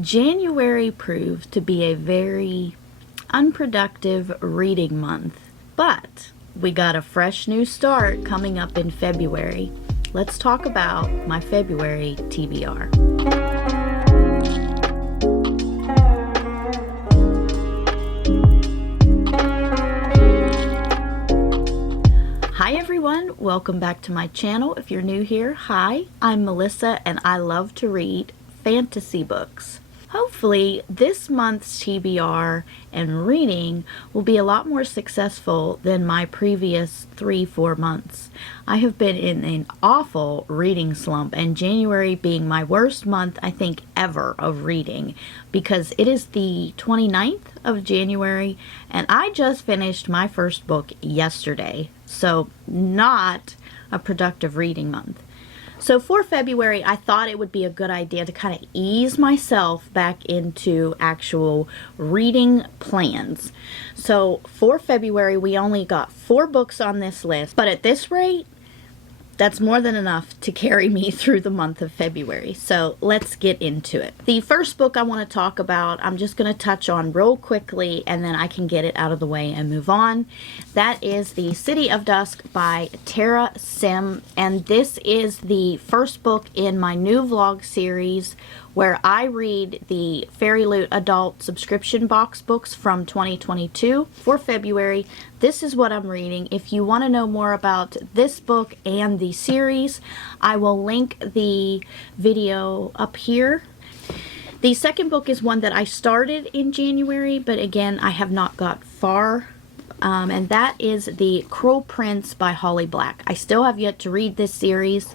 January proved to be a very unproductive reading month, but we got a fresh new start coming up in February. Let's talk about my February TBR. Hi everyone, welcome back to my channel. If you're new here, hi, I'm Melissa and I love to read fantasy books. Hopefully this month's TBR and reading will be a lot more successful than my previous 3-4 months. I have been in an awful reading slump, and January being my worst month I think ever of reading, because it is the 29th of January and I just finished my first book yesterday. So not a productive reading month. So for February, I thought it would be a good idea to kind of ease myself back into actual reading plans. So for February, we only got 4 books on this list, but at this rate, that's more than enough to carry me through the month of February. So let's get into it. The first book I want to talk about, I'm just going to touch on real quickly and then I can get it out of the way and move on. That is The City of Dusk by Tara Sim. And this is the first book in my new vlog series where I read the Fairy Loot adult subscription box books from 2022 for February. This is what I'm reading. If you want to know more about this book and the series, I will link the video up here. The second book is one that I started in January, but again, I have not got far. And that is The Cruel Prince by Holly Black. I still have yet to read this series,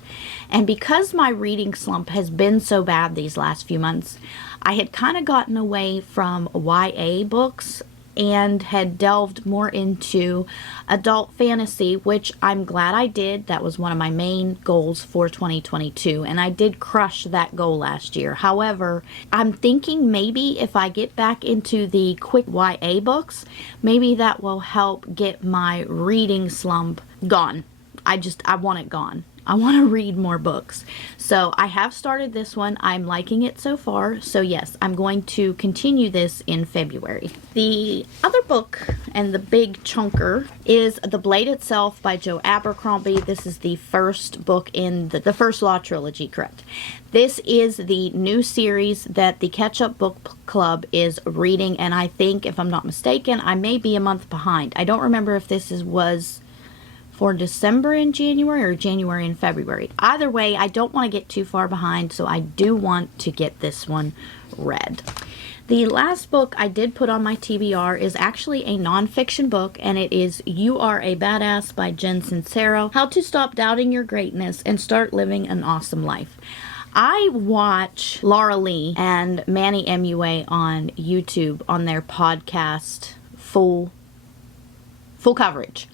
and because my reading slump has been so bad these last few months, I had kind of gotten away from YA books and had delved more into adult fantasy, which I'm glad I did. That was one of my main goals for 2022, and I did crush that goal last year. However, I'm thinking maybe if I get back into the quick YA books, maybe that will help get my reading slump gone. I want it gone. I want to read more books. So I have started this one. I'm liking it so far. So yes, I'm going to continue this in February. The other book, and the big chunker, is The Blade Itself by Joe Abercrombie. This is the first book in the First Law trilogy, correct? This is the new series that the Catch Up Book Club is reading, and I think, if I'm not mistaken, I may be a month behind. I don't remember if this was for December and January or January and February. Either way, I don't want to get too far behind, so I do want to get this one read. The last book I did put on my TBR is actually a nonfiction book, and it is You Are a Badass by Jen Sincero. How to Stop Doubting Your Greatness and Start Living an Awesome Life. I watch Laura Lee and Manny MUA on YouTube on their podcast Full Coverage.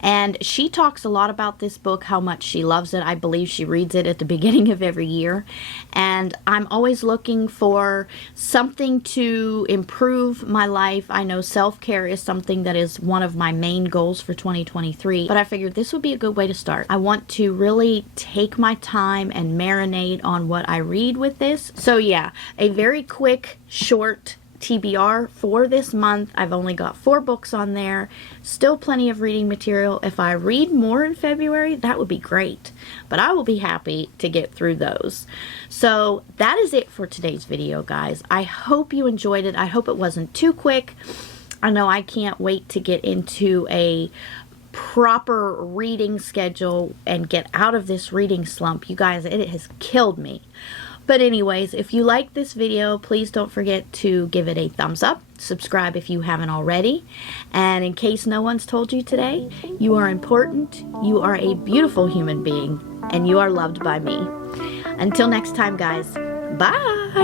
And she talks a lot about this book, how much she loves it. I believe she reads it at the beginning of every year. And I'm always looking for something to improve my life. I know self-care is something that is one of my main goals for 2023. But I figured this would be a good way to start. I want to really take my time and marinate on what I read with this. So yeah, a very quick, short TBR for this month. I've only got 4 books on there. Still plenty of reading material. If I read more in February, that would be great. But I will be happy to get through those. So that is it for today's video, guys. I hope you enjoyed it. I hope it wasn't too quick. I know I can't wait to get into a proper reading schedule and get out of this reading slump. You guys, it has killed me. But anyways, if you like this video, please don't forget to give it a thumbs up. Subscribe if you haven't already. And in case no one's told you today, you are important, you are a beautiful human being, and you are loved by me. Until next time, guys. Bye!